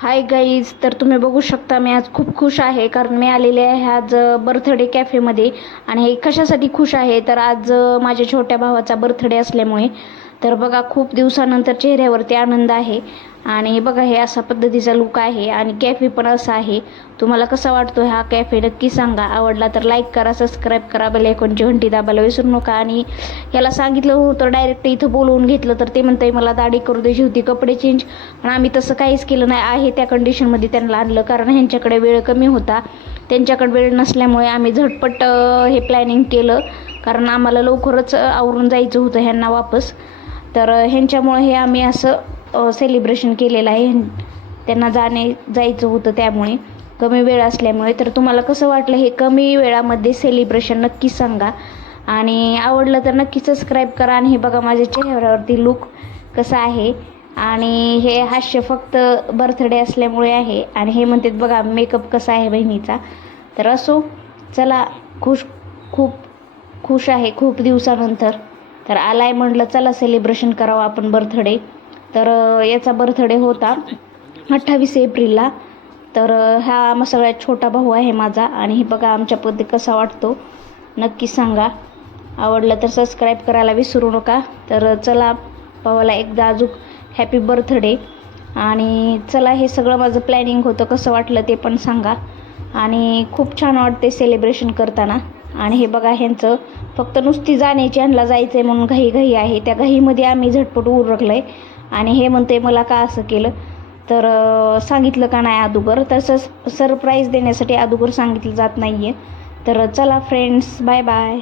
Hi guys, तर तुम्ही बघू शकता मी आज खूप खुश आहे कारण मी आलेले आहे आज बर्थडे कॅफेमध्ये. आणि हे कशासाठी खुश आहे तर आज माझ्या छोट्या भावाचा बर्थडे असल्यामुळे. तर बघा खूप दिवसानंतर चेहऱ्यावरती आनंद आहे. आणि बघा हे असा पद्धतीचा लुक आहे आणि कॅफे पण असा आहे. तुम्हाला कसा वाटतो हा कॅफे नक्की सांगा. आवडला तर लाईक करा, सबस्क्राईब करा, बेल आयकॉनची घंटी दाबायला विसरू नका. आणि याला सांगितलं होतं डायरेक्ट इथं बोलवून घेतलं तर ते म्हणतंय मला दाढी करू द्यायची होती, कपडे चेंज. पण आम्ही तसं काहीच केलं नाही आहे त्या कंडिशनमध्ये त्यांना आणलं कारण ह्यांच्याकडे वेळ कमी होता. त्यांच्याकडे वेळ नसल्यामुळे आम्ही झटपट हे प्लॅनिंग केलं कारण आम्हाला लवकरच आवरून जायचं होतं ह्यांना वापस. तर ह्यांच्यामुळे हे आम्ही असं सेलिब्रेशन केलेलं आहे. त्यांना जायचं होतं त्यामुळे कमी वेळ असल्यामुळे. तर तुम्हाला कसं वाटलं हे कमी वेळामध्ये सेलिब्रेशन नक्की सांगा. आणि आवडलं तर नक्की सबस्क्राईब करा. आणि हे बघा माझ्या चेहऱ्यावरती लुक कसा आहे. आणि हे हास्य फक्त बर्थडे असल्यामुळे आहे. आणि हे म्हणतात बघा मेकअप कसा आहे बहिणीचा. तर असो, चला खूप खुश आहे खूप दिवसानंतर. तर आलाय म्हटलं चला सेलिब्रेशन करावं आपण बर्थडे. तर याचा बर्थडे होता 28 एप्रिलला. तर हा मग सगळ्यात छोटा भाऊ आहे माझा. आणि हे बघा आमच्या पद्धती कसा वाटतो नक्की सांगा. आवडलं तर सबस्क्राईब करायला विसरू नका. तर चला भावाला एकदा अजून हॅपी बर्थडे. आणि चला हे सगळं माझं प्लॅनिंग होतं, कसं वाटलं ते पण सांगा. आणि खूप छान वाटते सेलिब्रेशन करताना. आणि हे बघा ह्यांचं फक्त नुसती जाण्याची, ह्यांना जायचं आहे म्हणून घाई आहे. त्या घाईमध्ये आम्ही झटपट उरकलं आहे. आणि हे म्हणते मला का असं केलं तर सांगितलं का नाही अगोदर. तसंच सरप्राईज देण्यासाठी अगोदर सांगितलं जात नाही आहे. तर चला फ्रेंड्स, बाय बाय.